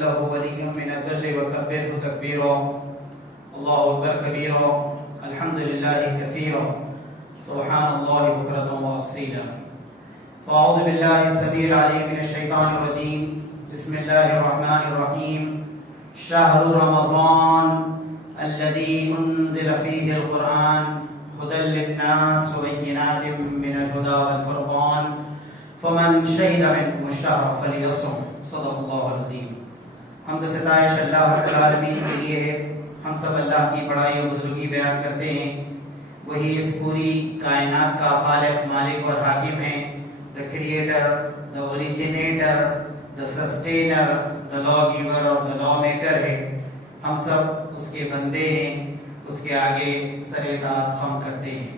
له ولي من الذل وكبره تكبيرا الله أكبر كبيرا الحمد لله كثيرا سبحان الله بكرة وأصيلا. فأعوذ بالله السميع العليم من الشيطان الرجيم. بسم الله الرحمن الرحيم. شهر رمضان الذي أنزل فيه القرآن هدى للناس وبينات من الهدى والفرقان فمن شهد منكم الشهر فليصم. صدق اللہ العظیم. حمد و ستائش اللہ رب العالمین کے لیے ہے. ہم سب اللہ کی بڑائی اور بزرگی بیان کرتے ہیں. وہی اس پوری کائنات کا خالق، مالک اور حاکم ہے. the creator, the originator, the sustainer, the lawgiver اور the lawmaker ہے. ہم سب اس کے بندے ہیں، اس کے آگے سر اطاعت خم کرتے ہیں.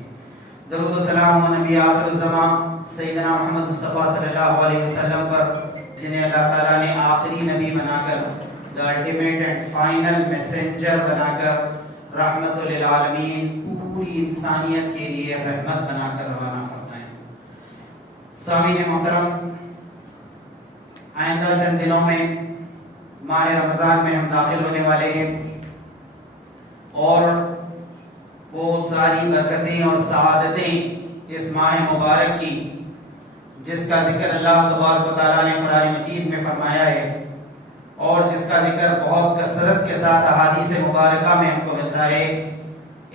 درود و سلام و نبی آخر الزمان سیدنا محمد مصطفیٰ صلی اللہ علیہ وسلم پر، جنہیں اللہ تعالیٰ نے آخری نبی بنا کر، the ultimate and final messenger بنا کر، رحمت للعالمین، پوری انسانیت کے لیے رحمت بنا کر روانہ فرمائے. سامعین محترم، آئندہ چند دنوں میں ماہ رمضان میں ہم داخل ہونے والے ہیں، اور وہ ساری برکتیں اور سعادتیں اس ماہ مبارک کی جس کا ذکر اللہ تبارک و تعالیٰ نے قرآن مجید میں فرمایا ہے، اور جس کا ذکر بہت کثرت کے ساتھ احادیث مبارکہ میں ہم کو ملتا ہے.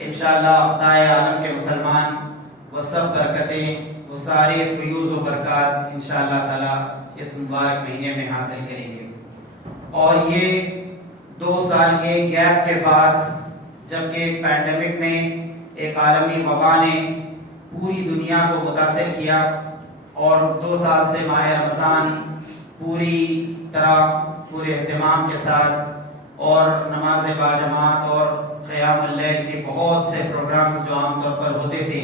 انشاءاللہ خدائے عالم کے مسلمان وہ سب برکتیں، وہ سارے فیوز و برکات انشاءاللہ تعالیٰ اس مبارک مہینے میں حاصل کریں گے. اور یہ 2 سال کے گیپ کے بعد، جبکہ ایک پینڈیمک نے، ایک عالمی وبا نے پوری دنیا کو متاثر کیا، اور 2 سال سے ماہ رمضان پوری طرح پورے اہتمام کے ساتھ اور نماز باجماعت اور قیام اللیل کے بہت سے پروگرامز جو عام طور پر ہوتے تھے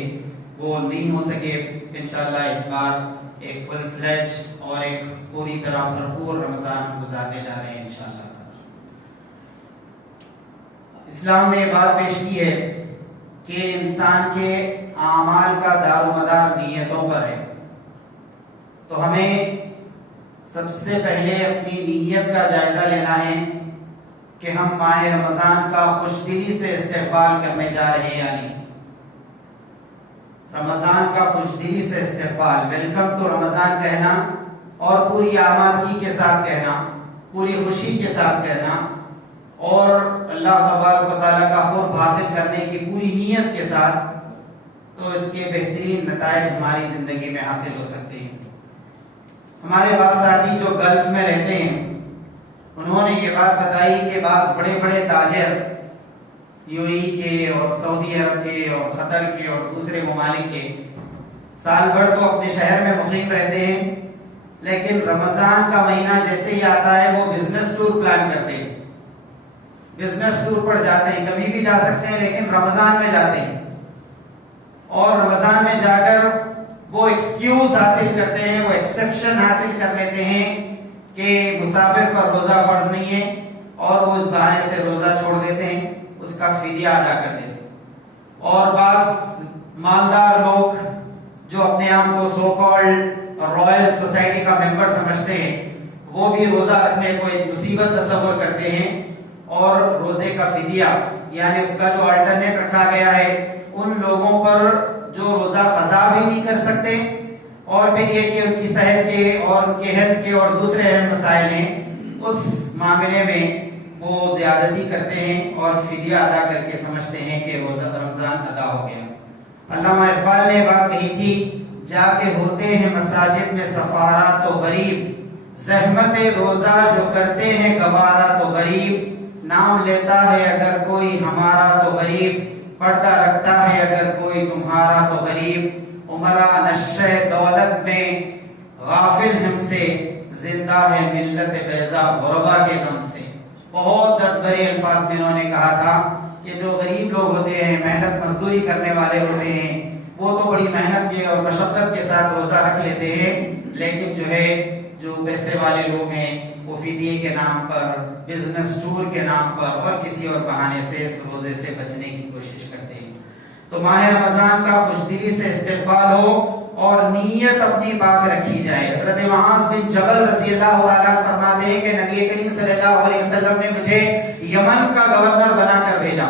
وہ نہیں ہو سکے. انشاءاللہ اس بار ایک فل فلیج اور ایک پوری طرح بھرپور رمضان گزارنے جا رہے ہیں انشاءاللہ. اسلام نے بات پیش کی ہے کہ انسان کے اعمال کا دار و مدار نیتوں پر ہے. تو ہمیں سب سے پہلے اپنی نیت کا جائزہ لینا ہے کہ ہم ماہ رمضان کا خوش دلی سے استقبال کرنے جا رہے ہیں. یعنی رمضان کا خوش دلی سے استقبال، ویلکم ٹو رمضان کہنا، اور پوری آمادگی کے ساتھ کہنا، پوری خوشی کے ساتھ کہنا، اور اللہ تبارک و تعالیٰ کا قرب حاصل کرنے کی پوری نیت کے ساتھ، تو اس کے بہترین نتائج ہماری زندگی میں حاصل ہو سکتے ہیں. ہمارے بعض ساتھی جو گلف میں رہتے ہیں، انہوں نے یہ بات بتائی کہ بعض بڑے بڑے تاجر یو ای کے اور سعودی عرب کے اور قطر کے اور دوسرے ممالک کے سال بھر تو اپنے شہر میں مقیم رہتے ہیں، لیکن رمضان کا مہینہ جیسے ہی آتا ہے وہ بزنس ٹور پلان کرتے ہیں، بزنس ٹور پر جاتے ہیں. کبھی بھی جا سکتے ہیں لیکن رمضان میں جاتے ہیں، اور رمضان میں جا کر وہ ایکسکیوز حاصل کرتے ہیں، وہ ایکسیپشن حاصل کر لیتے ہیں کہ مسافر پر روزہ فرض نہیں ہے، اور وہ اس بہانے سے روزہ چھوڑ دیتے ہیں، اس کا فدیہ ادا کر دیتے ہیں. اور بعض مالدار لوگ جو اپنے آپ کو سو کالڈ رائل سوسائٹی کا ممبر سمجھتے ہیں، وہ بھی روزہ رکھنے کو ایک مصیبت تصور کرتے ہیں، اور روزے کا فدیہ یعنی اس کا جو الٹرنیٹ رکھا گیا ہے ان لوگوں پر جو روزہ قضا بھی نہیں کر سکتے، اور پھر یہ کہ ان کی صحت کے اور ان کے ہیلتھ کے اور دوسرے اہم مسائل ہیں، اس معاملے میں وہ زیادتی کرتے ہیں اور فدیہ ادا کر کے سمجھتے ہیں کہ روزہ رمضان ادا ہو گیا. علامہ اقبال نے بات کہی تھی، جا کے ہوتے ہیں مساجد میں سفارا تو غریب، زحمت روزہ جو کرتے ہیں گوارا تو غریب، نام لیتا ہے اگر کوئی ہمارا تو غریب، پردہ رکھتا ہے اگر کوئی تمہارا تو غریب، عمرہ نشہ دولت میں غافل ہم سے، زندہ ہے ملت بیضا غربا کے دم سے. بہت درد بھرے الفاظ میں انہوں نے کہا تھا کہ جو غریب لوگ ہوتے ہیں، محنت مزدوری کرنے والے ہوتے ہیں، وہ تو بڑی محنت کے اور مشقت کے ساتھ روزہ رکھ لیتے ہیں، لیکن جو پیسے والے لوگ ہیں وہ فدیے کے نام پر، بزنس ٹور کے نام پر اور کسی اور بہانے سے اس روزے سے بچنے کی کوشش کرتے ہیں. تو ماہ رمضان کا خوش دلی سے استقبال ہو اور نیت اپنی پاک رکھی جائے. حضرت معاذ بن جبل رضی اللہ تعالیٰ عنہ فرماتے ہیں کہ نبی کریم صلی اللہ علیہ وسلم نے مجھے یمن کا گورنر بنا کر بھیجا.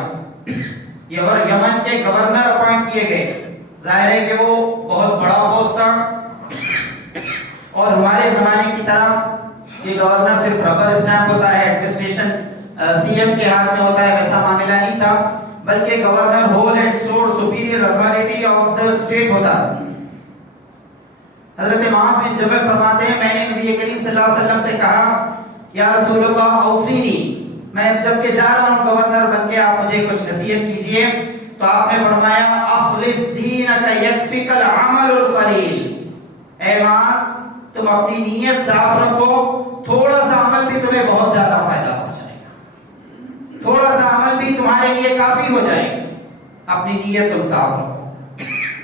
یمن کے گورنر اپوائنٹ کیے گئے. ظاہر ہے کہ وہ بہت بڑا پوسٹ تھا اور ہمارے زمانے کی طرح یہ گورنر صرف ربر اسٹیمپ ہوتا ہے, ایڈمنسٹریشن سی ایم کے ہاتھ میں ہوتا ہے, ویسا معاملہ نہیں تھا, بلکہ governor whole and civil superior authority of the state ہوتا تھا. حضرت معاذ بن جبل فرماتے ہیں میں نے نبی کریم صلی اللہ علیہ وسلم سے کہا یا رسول اللہ اوصینی, میں جب کہ جا رہا ہوں گورنر بن کے آپ مجھے کچھ نصیحت کیجئے. تو آپ نے فرمایا اخلص دینک یکفیک العمل القلیل, اے معاذ تم اپنی نیت صاف رکھو, تھوڑا سا عمل بھی تمہیں بہت زیادہ فائدہ پہنچائے گا, تھوڑا سا عمل بھی تمہارے لیے کافی ہو جائے گا, اپنی نیت تم صاف رکھو.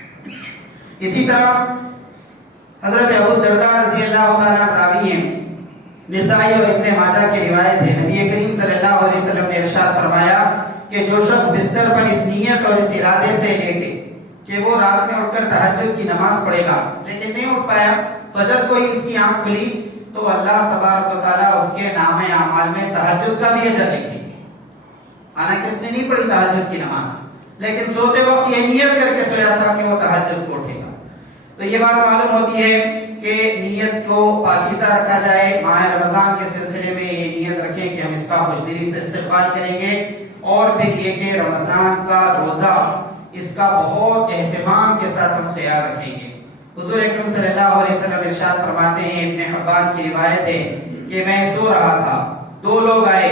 اسی طرح حضرت ابو الدرداء رضی اللہ تعالیٰ عنہ راوی ہیں, نسائی اور ابن ماجہ کی روایت ہے, نبی کریم صلی اللہ علیہ وسلم نے ارشاد فرمایا کہ جو شخص بستر پر اس نیت اور اس ارادے سے لیٹے کہ وہ رات میں اٹھ کر تہجد کی نماز پڑھے گا لیکن نہیں اٹھ پایا, فجر کو ہی اس کی آنکھ کھلی, تو اللہ تبارک و تعالیٰ اس کے نام اعمال میں تہجد کا بھی اجر لکھیں گے. حالانکہ اس نے نہیں پڑھی تہجد کی نماز, لیکن سوتے وقت یہ نیت کر کے سویا تھا کہ وہ تہجد کو اٹھے گا. تو یہ بات معلوم ہوتی ہے کہ نیت کو پاکیزہ رکھا جائے. ماہ رمضان کے سلسلے میں یہ نیت رکھیں کہ ہم اس کا خوشدلی سے استقبال کریں گے, اور پھر یہ کہ رمضان کا روزہ اس کا بہت اہتمام کے ساتھ ہم خیال رکھیں گے. حضور اکرم صلی اللہ علیہ وسلم ارشاد فرماتے ہیں, ابن حبان کی روایت ہے کہ میں سو رہا تھا, دو لوگ آئے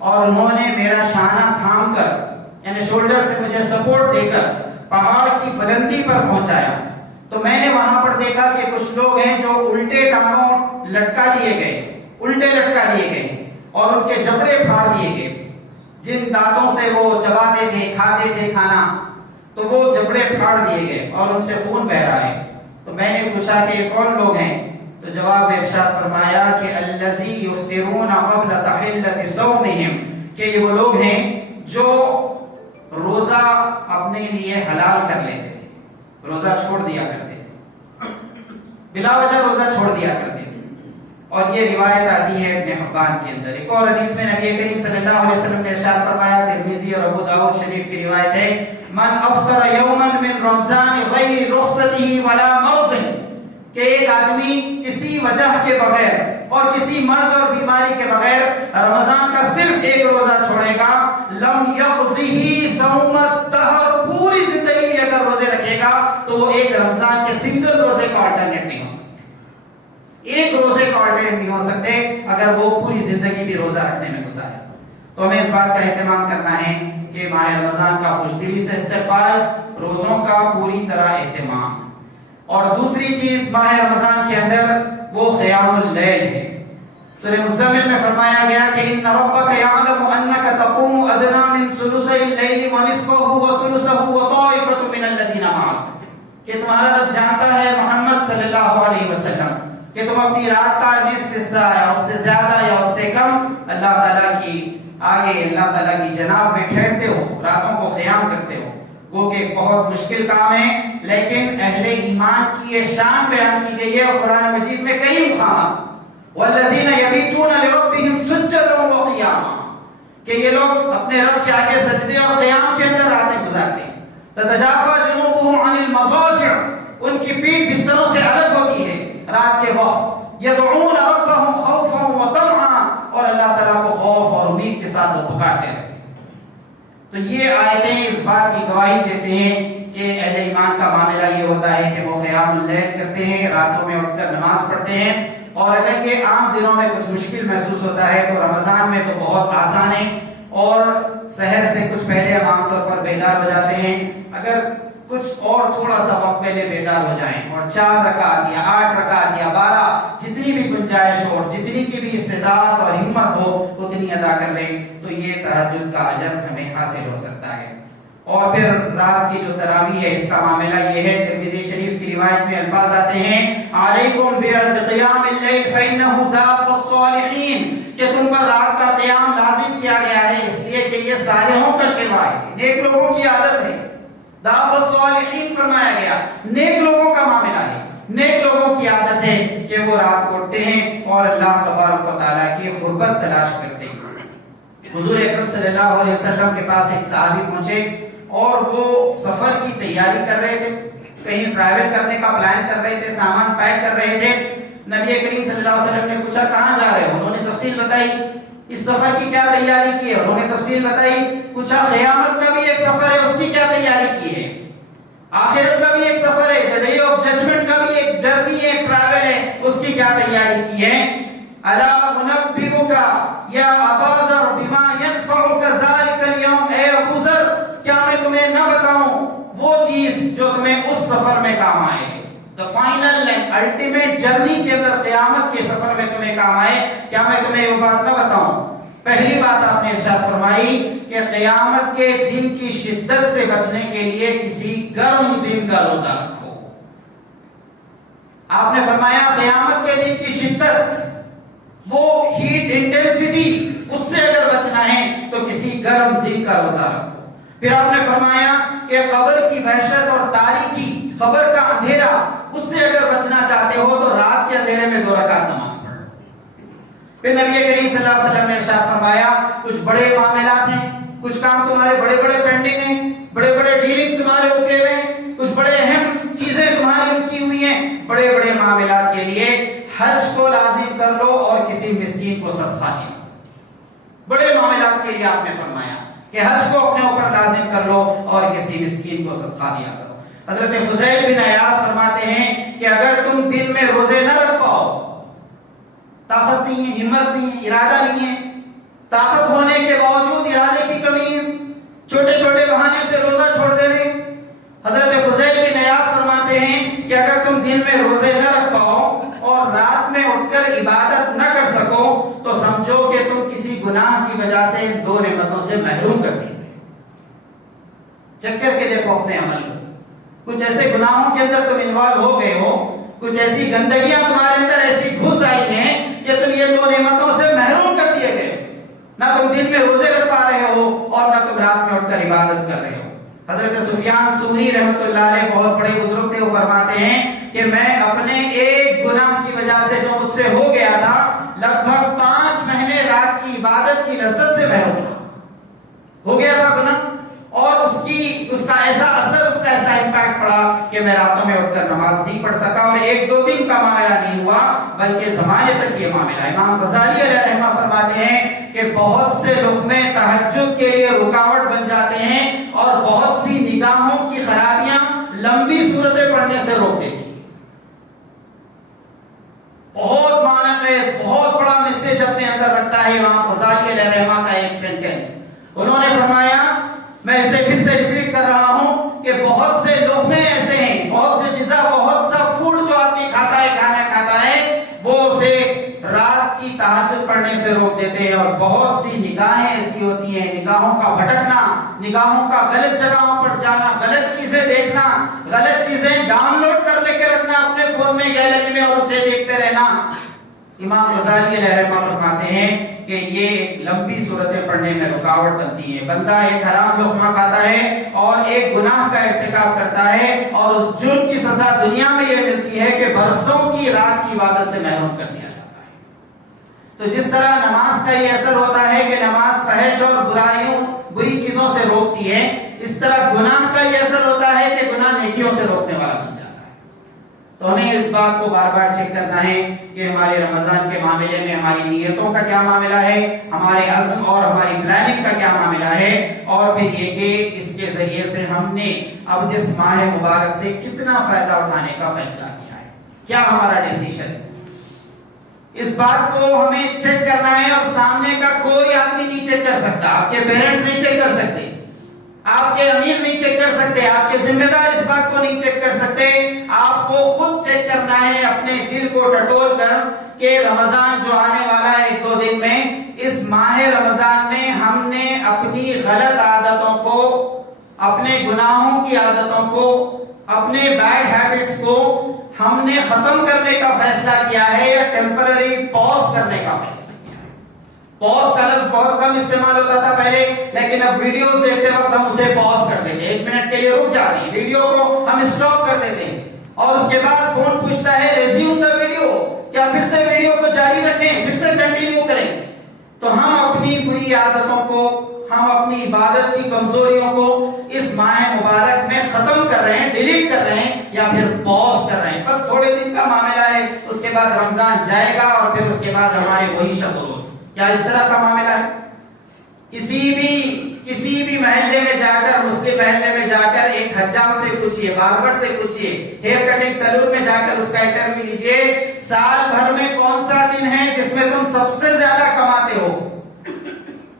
اور انہوں نے میرا شانہ تھام کر یعنی شولڈر سے مجھے سپورٹ دے کر پہاڑ کی بلندی پر پہنچایا. تو میں نے وہاں پر دیکھا کہ کچھ لوگ ہیں جو الٹے ٹانگوں لٹکا دیے گئے, الٹے لٹکا دیے گئے اور ان کے جبڑے پھاڑ دیے گئے. جن دانتوں سے وہ چباتے تھے, کھاتے تھے کھانا, تو وہ جبڑے پھاڑ دیے گئے اور ان سے خون بہ رہا ہے. تو میں نے پوچھا کہ یہ کون لوگ ہیں؟ تو جواب میں ارشاد فرمایا کہ الذی یفطرون قبل تحلۃ صومہم, کہ یہ وہ لوگ ہیں جو روزہ اپنے لیے حلال کر لیتے تھے, روزہ چھوڑ دیا کرتے تھے, بلا وجہ روزہ چھوڑ دیا کرتے تھے. اور یہ روایت آتی ہے ابن حبان کے اندر. ایک اور حدیث میں نبی کریم صلی اللہ علیہ وسلم نے ارشاد فرمایا, ترمذی اور ابو داؤد شریف کی روایت ہے, من افطر یوما من رمضان غیر رخصتہ ولا موسم, کہ ایک آدمی کسی وجہ کے بغیر اور کسی مرض اور بیماری کے بغیر رمضان کا صرف ایک روزہ چھوڑے گا, لم یقضہ صوم الدہر, پوری زندگی میں اگر روزے رکھے گا تو وہ ایک رمضان کے سنگل روزے کا آلٹرنیٹ نہیں ہو سکتا, ایک روزے کا آلٹرنیٹ نہیں ہو سکتے اگر وہ پوری زندگی بھی روزہ رکھنے میں گزارے. تو ہمیں اس بات کا اہتمام کرنا ہے کہ ماہ رمضان کا خوشدلی سے استقبال, روزوں کا پوری طرح اہتمام. اور دوسری چیز ماہ رمضان کے اندر وہ قیام اللیل ہے. سورہ مزمل میں فرمایا گیا کہ ان ربک یعلم انک تقوم ادنی من ثلثی اللیل ونصفہ وثلثہ وطائفۃ من الذین معک, کہ تمہارا رب جانتا ہے محمد صلی اللہ علیہ وسلم کہ تم اپنی رات کا نصف حصہ یا اس سے زیادہ یا اس سے کم اللہ تعالیٰ کی آگے, اللہ تعالیٰ کی جناب میں ٹھہرتے ہو, راتوں کو قیام کرتے ہو. وہ کہ بہت مشکل کام ہے, لیکن اہل ایمان کی یہ شان بیان کی گئی ہے اور قرآن مجید میں کئی مقامات, والذین یبیتون لربہم سجدا وقیاما, کہ یہ لوگ اپنے رب کے آگے سجدے اور قیام کے اندر راتیں گزارتے ہیں. تتجافى جنوبهم عن المضاجع, ان کی پیٹھ بستروں سے الگ ہوتی ہے رات کے وقت. یدعون ربهم خوفا وطمعا, اور اللہ تعالیٰ کو خوف اور امید کے ساتھ وہ پکارتے رہتے ہیں. تو یہ آیتیں اس بات کی گواہی دیتے ہیں کہ اہل ایمان کا معاملہ یہ ہوتا ہے کہ وہ قیام اللیل کرتے ہیں, راتوں میں اٹھ کر نماز پڑھتے ہیں. اور اگر یہ عام دنوں میں کچھ مشکل محسوس ہوتا ہے تو رمضان میں تو بہت آسان ہے, اور سحر سے کچھ پہلے ہم عام طور پر بیدار ہو جاتے ہیں. اگر کچھ اور تھوڑا سا وقت پہلے بیدار ہو جائیں اور 4 رکعت یا 8 رکعت یا 12 جتنی بھی گنجائش ہو اور جتنی کی بھی استطاعت اور ہمت ہو اتنی ادا کر لیں تو یہ تہجد کا اجر ہمیں حاصل ہو سکتا ہے. اور پھر رات کی جو تراویح ہے اس کا معاملہ یہ ہے, ترمذی شریف کی روایت میں الفاظ آتے ہیں, علیکم بقیام اللیل فإنہ داب الصالحین, کہ تم پر رات کا قیام لازم کیا گیا ہے اس لیے کہ یہ صالحوں کا شیوا ہے, نیک لوگوں کی عادت ہے. داب الصالحین فرمایا گیا، نیک لوگوں کا معاملہ ہے، نیک لوگوں کی عادت ہے کہ وہ رات کو اٹھتے ہیں اور اللہ تبارک و تعالیٰ کی قربت تلاش کرتے ہیں۔ حضور اکرم صلی اللہ علیہ وسلم کے پاس ایک صحابی پہنچے اور وہ سفر کی تیاری کر رہے تھے، کہیں ٹریول کرنے کا پلان کر رہے تھے، سامان پیک کر رہے تھے۔ نبی کریم صلی اللہ علیہ وسلم نے پوچھا کہاں جا رہے ہو؟ انہوں نے تفصیل بتائی، اس سفر کی کیا تیاری کی ہے، انہوں نے تفصیل بتائی۔ پوچھا قیامت کا بھی ایک سفر ہے، اس کی کیا تیاری کی ہے؟ آخرت کا بھی ایک سفر ہے، ڈے آف ججمنٹ کا بھی ایک جرنی ہے، ٹریول ہے، اس کی کیا تیاری کی ہے؟ الا انبئک یا ابا ذر بما ينفعک ذلک اليوم، اے ابو ذر کیا میں تمہیں نہ بتاؤں وہ چیز جو تمہیں اس سفر میں کام آئے، the final and ultimate journey کے اندر، قیامت کے سفر میں تمہیں کام آئے، کیا میں تمہیں وہ بات نہ بتاؤں؟ پہلی بات آپ نے ارشاد فرمائی کہ قیامت کے دن کی شدت سے بچنے کے لیے کسی گرم دن کا روزہ رکھو۔ آپ نے فرمایا قیامت کے دن کی شدت، وہ ہیٹ انٹینسٹی، اس سے اگر بچنا ہے تو کسی گرم دن کا روزہ رکھو۔ پھر آپ نے فرمایا کہ قبر کی وحشت اور تاریکی، قبر کا اندھیرا، اس سے اگر بچنا چاہتے ہو تو رات کے اندھیرے میں 2 رکعت نماز پڑھو۔ پھر نبی کریم صلی اللہ علیہ وسلم نے ارشاد فرمایا کچھ بڑے معاملات ہیں، کچھ کام تمہارے بڑے بڑے پینڈنگ ہیں، بڑے بڑے ڈیلنگز تمہارے رکے ہوئے ہیں، کچھ بڑے اہم چیزیں تمہاری رکی ہوئی ہیں، بڑے بڑے معاملات کے لیے حج کو لازم کر لو اور کسی مسکین کو صدقہ دو۔ بڑے معاملات کے لیے آپ نے فرمایا کہ حج کو اپنے اوپر لازم کر لو اور کسی مسکین کو صدقہ دیا کرو۔ حضرت فضیل بن عیاض فرماتے ہیں کہ اگر تم دن میں روزے نہ رکھ پاؤ، طاقت نہیں ہے، ہمت نہیں ہے، ارادہ نہیں ہے، طاقت ہونے کے باوجود ارادے کی کمی ہے، چھوٹے چھوٹے بہانے سے روزہ چھوڑ دے رہے، حضرت فضیل بن عیاض فرماتے ہیں کہ اگر تم دن میں روزے نہ رکھ پاؤ اور رات میں اٹھ کر عبادت نہ کر سکو تو سمجھو کہ تم کسی گناہ کی وجہ سے ان 2 نعمتوں سے محروم کر دیے۔ چیک کر کے دیکھو اپنے عمل کو، کچھ ایسے گناہوں کے اندر تم انوالو ہو گئے ہو، کچھ ایسی گندگیاں تمہارے اندر ایسی گھس آئی ہیں کہ تم یہ 2 نعمتوں سے محروم کر دیے گئے، نہ تم دن میں روزے رکھ پا رہے ہو اور نہ تم رات میں اٹھ کر عبادت کر رہے ہو۔ حضرت سفیان ثوری رحمۃ اللہ علیہ بہت بڑے بزرگ تھے، وہ فرماتے ہیں کہ میں اپنے ایک گناہ کی وجہ سے جو مجھ سے ہو گیا تھا، لگ بھگ 5 مہینے رات کی عبادت کی لذت سے محروم ہو گیا تھا گناہ، اور اس کا ایسا اثر، اس کا ایسا امپیکٹ پڑا کہ میں راتوں میں اٹھ کر نماز نہیں پڑھ سکا، اور 1-2 دن کا معاملہ نہیں ہوا بلکہ زمانے تک یہ معاملہ۔ امام غزالی علیہ رحمہ فرماتے ہیں کہ بہت سے لقمے تہجد کے لیے رکاوٹ بن جاتے ہیں اور بہت سی نگاہوں کی خرابیاں لمبی صورتیں پڑھنے سے روک دیتی ہیں۔ بہت معنی خیز، بہت بڑا میسج اپنے اندر رکھتا ہے امام غزالی علیہ رحمہ کا ایک سینٹنس۔ انہوں نے فرمایا، میں اسے پھر سے ریپیٹ کر رہا ہوں کہ بہت سے لقمے ایسے ہیں، بہت سے غذا، بہت سا فوڈ جو آدمی کھاتا ہے، کھانا کھاتا ہے، وہ اسے رات کی تہجد پڑھنے سے روک دیتے ہیں، اور بہت سی نگاہیں ایسی ہوتی ہیں، نگاہوں کا بھٹکنا، نگاہوں کا غلط جگہوں پر جانا، غلط چیزیں دیکھنا، غلط چیزیں ڈاؤن لوڈ کر لے کے رکھنا اپنے فون میں، گیلری میں، اور اسے دیکھتے رہنا۔ امام غزالی علیہ رحمہ فرماتے ہیں کہ یہ لمبی صورتیں پڑھنے میں رکاوٹ بنتی ہے۔ بندہ ایک حرام لقمہ کھاتا ہے اور ایک گناہ کا ارتکاب کرتا ہے، اور اس جرم کی سزا دنیا میں یہ ملتی ہے کہ برسوں کی رات کی عبادت سے محروم کر دیا جاتا ہے۔ تو جس طرح نماز کا یہ اثر ہوتا ہے کہ نماز فحش اور بری چیزوں سے روکتی ہے، اس طرح گناہ کا یہ اثر ہوتا ہے کہ گناہ نیکیوں سے روکنے والا بن جاتا ہے۔ تو ہمیں اس بات کو بار بار چیک کرنا ہے کہ ہمارے رمضان کے معاملے میں ہماری نیتوں کا کیا معاملہ ہے، ہمارے عزم اور ہماری پلاننگ کا کیا معاملہ ہے، اور پھر یہ کہ اس کے ذریعے سے ہم نے اب اس ماہ مبارک سے کتنا فائدہ اٹھانے کا فیصلہ کیا ہے، کیا ہمارا ڈیسیشن ہے۔ اس بات کو ہمیں چیک کرنا ہے، اور سامنے کا کوئی آدمی نہیں چیک کر سکتا، آپ کے پیرنٹس نہیں چیک کر سکتے، آپ کے امیر نہیں چیک کر سکتے، آپ کے ذمہ دار اس بات کو نہیں چیک کر سکتے، آپ کو خود چیک کرنا ہے اپنے دل کو ٹٹول کر کہ رمضان جو آنے والا ہے 1-2 دن میں، اس ماہ رمضان میں ہم نے اپنی غلط عادتوں کو، اپنے گناہوں کی عادتوں کو، اپنے بیڈ ہیبٹس کو ہم نے ختم کرنے کا فیصلہ کیا ہے یا ٹیمپرری پاز کرنے کا فیصلہ کیا ہے۔ پوز کا لفظ بہت کم استعمال ہوتا تھا پہلے، لیکن اب ویڈیوز دیکھتے وقت ہم اسے پوز کر دیتے ہیں، 1 منٹ کے لیے رک جاتے ہیں، ویڈیو کو ہم اسٹاپ کر دیتے ہیں، اور اس کے بعد فون پوچھتا ہے ریزیوم دا ویڈیو، کیا پھر سے ویڈیو کو جاری رکھیں، پھر سے کنٹینیو کریں؟ تو ہم اپنی بری عادتوں کو، ہم اپنی عبادت کی کمزوریوں کو اس ماہ مبارک میں ختم کر رہے ہیں، ڈیلیٹ کر رہے ہیں، یا پھر پوز کر رہے ہیں۔ بس تھوڑے دن کا معاملہ ہے، اس کے بعد رمضان جائے گا اور پھر اس کے بعد ہمارے وہی شب و روز۔ کیا اس طرح کا معاملہ ہے؟ کسی بھی محلے میں جا کر، مسلم محلے میں جا کر ایک حجام سے پوچھئے، باربر سے پوچھئے، ہیئر کٹنگ سیلون میں جا کر اس کا انٹرویو لیجئے، سال بھر میں کون سا دن ہے جس میں تم سب سے زیادہ کماتے ہو؟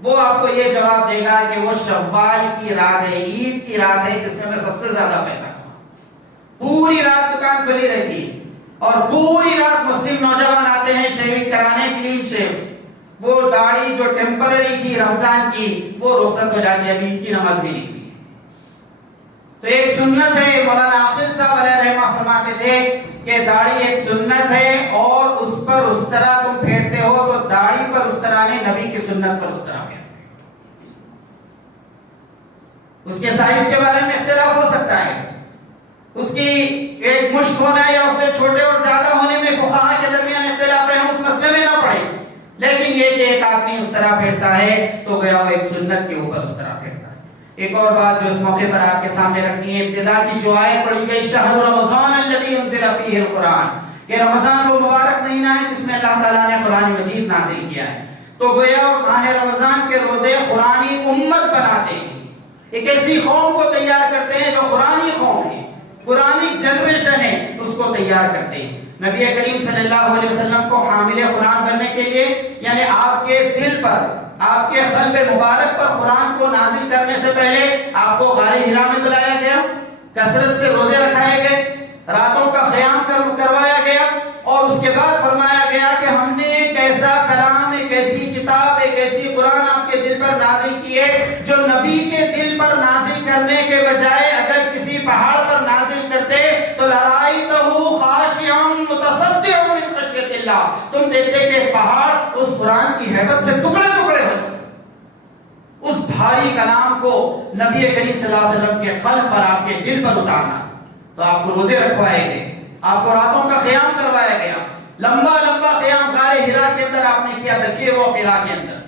وہ آپ کو یہ جواب دے گا کہ وہ شوال کی رات ہے، عید کی رات ہے، جس میں سب سے زیادہ پیسہ کماتا ہوں۔ پوری رات دکان کھلی رہتی ہے اور پوری رات مسلم نوجوان آتے ہیں شیونگ کرانے، کلین شیو، وہ داڑھی جو ٹیمپرری تھی رمضان کی وہ رخصت ہو جاتی ہے، ابھی عید کی نماز بھی نہیں ہوئی۔ تو ایک سنت ہے، مولانا عاقل صاحب علیہ رحمہ فرماتے تھے کہ داڑھی ایک سنت ہے، اور اس پر اس طرح تم پھیرتے ہو تو داڑھی پر اس طرح نے، نبی کی سنت پر اس طرح پھیرتے۔ اس کے سائز کے بارے میں اختلاف ہو سکتا ہے، اس کی ایک مشت ہونا یا اس سے چھوٹے اور زیادہ ہونے میں فقہاء کے درمیان اختلاف ہے، ہم اس مسئلے میں نہ پڑیں، لیکن یہ کہ ایک آدمی اس طرح پھیرتا ہے تو گویا وہ ایک سنت کے اوپر اس طرح پھیرتا ہے۔ ایک اور بات جو اس موقع پر آپ کے سامنے رکھنی ہے، ابتدا کی جو آیت پڑھی گئی شہر رمضان الذی انزل فیہ القرآن، کہ رمضان وہ مبارک مہینہ ہے جس میں اللہ تعالیٰ نے قرآن مجید نازل کیا ہے، تو گویا ماہ رمضان کے روزے قرآنی امت بناتے ہیں، ایک ایسی قوم کو تیار کرتے ہیں جو قرآنی قوم ہے، قرآنی جنریشن ہے، اس کو تیار کرتے ہیں۔ نبی کریم صلی اللہ علیہ وسلم کو حامل قرآن بننے کے لیے، یعنی آپ کے دل پر، آپ کے قلب مبارک پر قرآن کو نازل کرنے سے پہلے آپ کو غار حرا میں بلایا گیا، کثرت سے روزے رکھائے گئے، راتوں کا قیام کروایا گیا، اور اس کے بعد فرمایا گیا کہ ہم نے ایک ایسا کلام، ایک ایسی کتاب، ایک ایسی قرآن آپ کے دل پر نازل کی ہے جو نبی کے دل پر نازل کرنے کے بجائے اگر کسی پہاڑ پر نازل کرتے تو لرأیتہ خاشعا متصدعا من خشیۃ اللہ، تم دیکھتے کہ پہاڑ اس قرآن کی ہیبت سے ٹکڑے ٹکڑے ہوتے۔ اس بھاری کلام کو نبی کریم صلی اللہ علیہ وسلم کے قلب پر، آپ کے دل پر اتارنا، تو آپ کو روزے رکھوائے گئے، آپ کو راتوں کا قیام کروایا گیا، لمبا لمبا قیام غار حرا کے اندر آپ نے کیا، دیکھیے وہ قرا کے اندر۔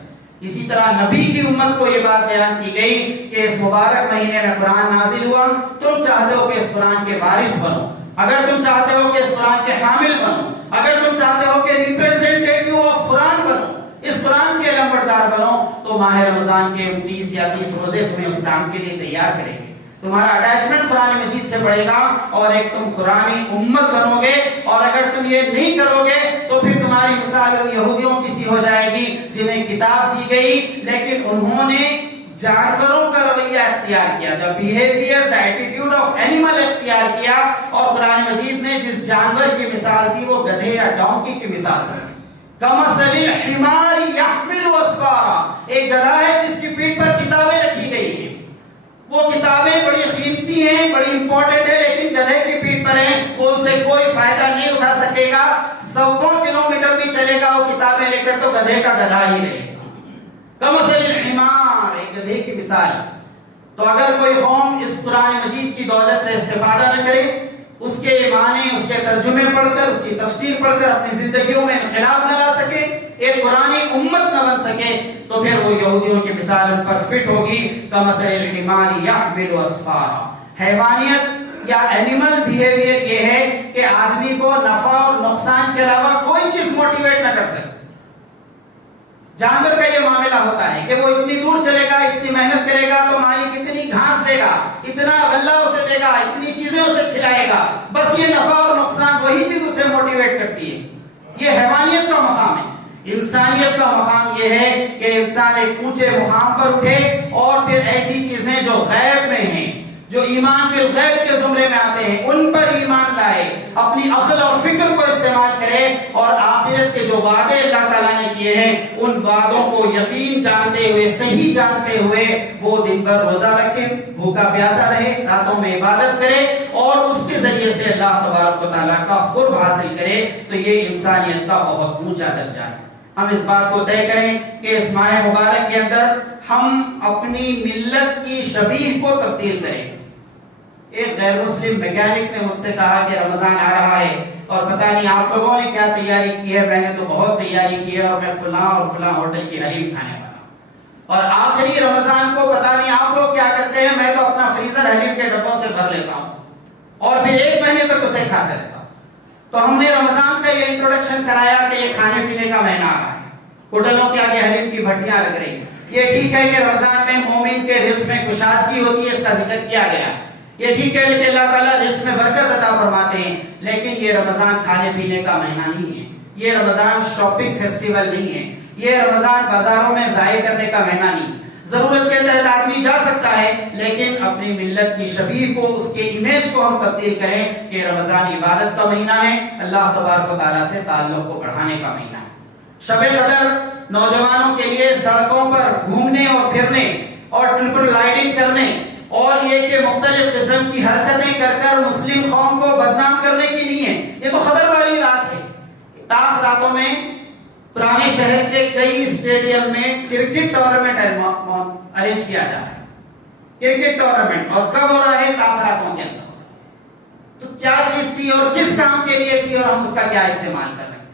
اسی طرح نبی کی امت کو یہ بات بیان کی گئی کہ اس مبارک مہینے میں قرآن نازل ہوا، تم چاہتے ہو کہ اس قرآن کے وارث بنو، اگر تم چاہتے ہو کہ اس قرآن کے حامل بنو، اگر تم چاہتے ہو کہ ریپریزنٹیٹیو آف قرآن بنو، اس قرآن کے علمبردار بنو، تو ماہ رمضان کے 29 یا 30 روزے تمہیں اس کام کے لیے تیار کریں گے۔ تمہارا اٹیچمنٹ قرآن مجید سے بڑھے گا اور ایک تم قرآنی امت بنو گے، اور اگر تم یہ نہیں کرو گے تو پھر تمہاری مثال ان یہودیوں کی سی ہو جائے گی جنہیں کتاب دی گئی لیکن انہوں نے جانوروں کا رویہ اختیار کیا، the behavior, the attitude of animal اختیار کیا، اور قرآن مجید نے جس جانور کی مثال دی وہ گدھے یا ڈونکی کی مثال دی۔ کمثل الحمار يحمل اسفارا، ایک گدھا ہے جس کی پیٹھ پر کتابیں رکھی گئی ہیں، وہ کتابیں بڑی قیمتی ہیں، بڑی امپورٹنٹ ہے، لیکن گدھے کی پیٹھ پر ہیں، وہ ان سے کوئی فائدہ نہیں اٹھا سکے گا، 100 کلومیٹر بھی چلے گا وہ کتابیں لے کر تو گدھے کا گدھا ہی رہے گا۔ کمثل الحمار، ایک گدھے کی مثال۔ تو اگر کوئی قوم اس قرآن مجید کی دولت سے استفادہ نہ کرے، اس کے معنی، اس کے ترجمے پڑھ کر، اس کی تفسیر پڑھ کر اپنی زندگیوں میں انقلاب نہ لا سکے، ایک قرآنی امت نہ بن سکے، تو پھر وہ یہودیوں کی مثال ان پر فٹ ہوگی۔ کمثل الحمار يحمل اسفارا، حیوانیت یا اینیمل بیہیویئر یہ ہے کہ آدمی کو نفع اور نقصان کے علاوہ کوئی چیز موٹیویٹ نہ کر سکے۔ جانور کا یہ معاملہ ہوتا ہے کہ وہ اتنی دور چلے گا، اتنی محنت کرے گا تو مالک اتنی گھاس دے گا، اتنا غلہ اسے دے گا، اتنی چیزیں اسے کھلائے گا، بس یہ نفع اور نقصان وہی چیز اسے موٹیویٹ کرتی ہے۔ یہ حیوانیت کا مقام ہے۔ انسانیت کا مقام یہ ہے کہ انسان ایک اونچے مقام پر اٹھے اور پھر ایسی چیزیں جو غیب میں ہیں، جو ایمان بالغیب کے زمرے میں آتے ہیں، ان پر ایمان لائے، اپنی عقل اور فکر کو استعمال کرے، اور آخرت کے جو وعدے اللہ تعالیٰ نے کیے ہیں ان وعدوں کو یقین جانتے ہوئے، صحیح جانتے ہوئے وہ دن بھر روزہ رکھے، بھوکا پیاسا رہے، راتوں میں عبادت کرے، اور اس کے ذریعے سے اللہ تبارک و تعالیٰ کا قرب حاصل کرے، تو یہ انسانیت کا بہت اونچا درجہ ہے۔ ہم اس بات کو طے کریں کہ اس ماہ مبارک کے اندر ہم اپنی ملت کی شبیہ کو تبدیل کریں۔ ایک غیر مسلم میکینک نے مجھ سے کہا کہ رمضان آ رہا ہے اور پتہ نہیں آپ لوگوں نے کیا تیاری کی ہے، میں نے تو بہت تیاری کی ہے اور میں فلاں اور فلاں ہوٹل کی حلیم کھانے والا ہوں، اور آخری رمضان کو پتہ نہیں آپ لوگ کیا کرتے ہیں، میں تو اپنا فریزر حلیم کے ڈبوں سے بھر لیتا ہوں اور پھر 1 مہینے تک اسے کھاتا رہتا ہوں۔ تو ہم نے رمضان کا یہ انٹروڈکشن کرایا کہ یہ کھانے پینے کا مہینہ آ رہا ہے، ہوٹلوں کے آگے حلیم کی بھٹیاں لگ رہی ہیں۔ یہ ٹھیک ہے کہ رمضان میں مومن کے رزق میں کشادگی ہوتی ہے، اس کا ذکر کیا گیا۔ یہ ٹھیک ہے کہ اللہ تعالیٰ رزق میں برکت عطا فرماتے ہیں، لیکن یہ رمضان کھانے پینے کا مہینہ نہیں ہے، یہ رمضان شاپنگ فیسٹیول نہیں ہے، یہ رمضان بازاروں میں ضائع کرنے کا مہینہ نہیں۔ ضرورت کے تحت آدمی جا سکتا ہے، لیکن اپنی ملت کی شبیہ کو، اس کے امیج کو ہم تبدیل کریں کہ رمضان عبادت کا مہینہ ہے، اللہ تبارک و تعالیٰ سے تعلق کو بڑھانے کا مہینہ ہے۔ شب قدر نوجوانوں کے لیے سڑکوں پر گھومنے اور پھرنے اور ٹرپل رائڈنگ کرنے اور یہ کہ مختلف قسم کی حرکتیں کر کر مسلم قوم کو بدنام کرنے کی نہیں ہے، یہ تو قدر والی رات ہے۔ طاق راتوں میں پرانے شہر کے کئی اسٹیڈیم میں کرکٹ ٹورنامنٹ ارینج کیا جا رہا ہے، کرکٹ ٹورنامنٹ، اور کب ہو رہا ہے؟ طاق راتوں کے اندر۔ تو کیا چیز تھی اور کس کام کے لیے تھی اور ہم اس کا کیا استعمال کر رہے ہیں؟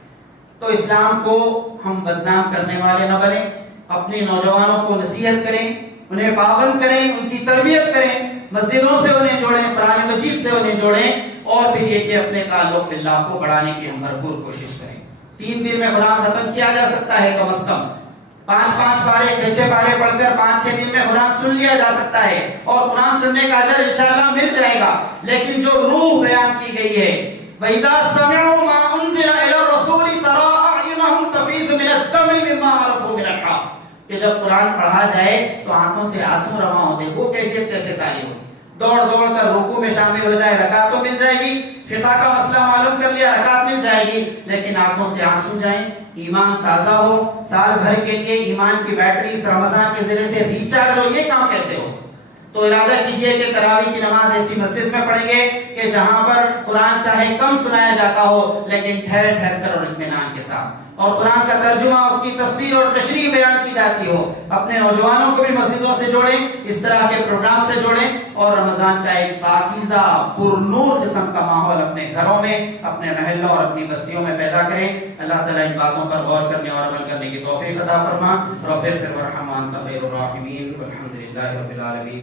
تو اسلام کو ہم بدنام کرنے والے نہ بنیں، اپنے نوجوانوں کو نصیحت کریں، انہیں پابند کریں، ان کی تربیت کریں، مسجدوں سے انہیں جوڑیں، قرآن مجید سے انہیں جوڑیں، اور پھر یہ کہ اپنے تعلق باللہ کو بڑھانے کی ہم بھرپور کوشش کریں۔ 3 دن میں قرآن ختم کیا جا سکتا ہے، کم از کم 5 پارے 6 پارے پڑھ کر 5 دن میں قرآن سن لیا جا سکتا ہے، اور قرآن سننے کا اجر انشاءاللہ مل جائے گا۔ لیکن جو روح بیان کی گئی ہے، وَإِذَا سَمِعُوا مَا أُنزِلَ إِلَى الرَّسُولِ تَرَىٰ أَعْيُنَهُمْ تَفِيضُ مِنَ الدَّمِ مِمَّا عَرَفُوا مِنَ الْحَقِّ، کہ جب قرآن پڑھا جائے تو آنکھوں سے آنسو رواں ہوتے، وہ کیفیت کیسے تاری ہو؟ دوڑ کر رکوع میں شامل ہو جائے، رکعت تو مل جائے گی، فقہ کا مسئلہ معلوم کر لیا، رکعت مل جائے گی، لیکن آنکھوں سے آنسو جائیں، ایمان تازہ ہو، سال بھر کے لیے ایمان کی بیٹری اس رمضان کے ذریعے سے ریچارج ہو، یہ کام کیسے ہو؟ تو ارادہ کیجئے کہ تراویح کی نماز ایسی مسجد میں پڑھیں گے کہ جہاں پر قرآن چاہے کم سنایا جاتا ہو، لیکن ٹھہر کر اور اطمینان کے ساتھ، اور قرآن کا ترجمہ، اس کی تفسیر اور تشریح بیان کی جاتی ہو۔ اپنے نوجوانوں کو بھی مسجدوں سے جوڑیں، اس طرح کے پروگرام سے جوڑیں، اور رمضان کا ایک پاکیزہ پرنور قسم کا ماحول اپنے گھروں میں، اپنے محلوں اور اپنی بستیوں میں پیدا کریں۔ اللہ تعالیٰ ان باتوں پر غور کرنے اور عمل کرنے کی توفیق عطا فرما۔ رب اغفر وارحم وانت خیر الراحمین، والحمد للہ رب العالمین۔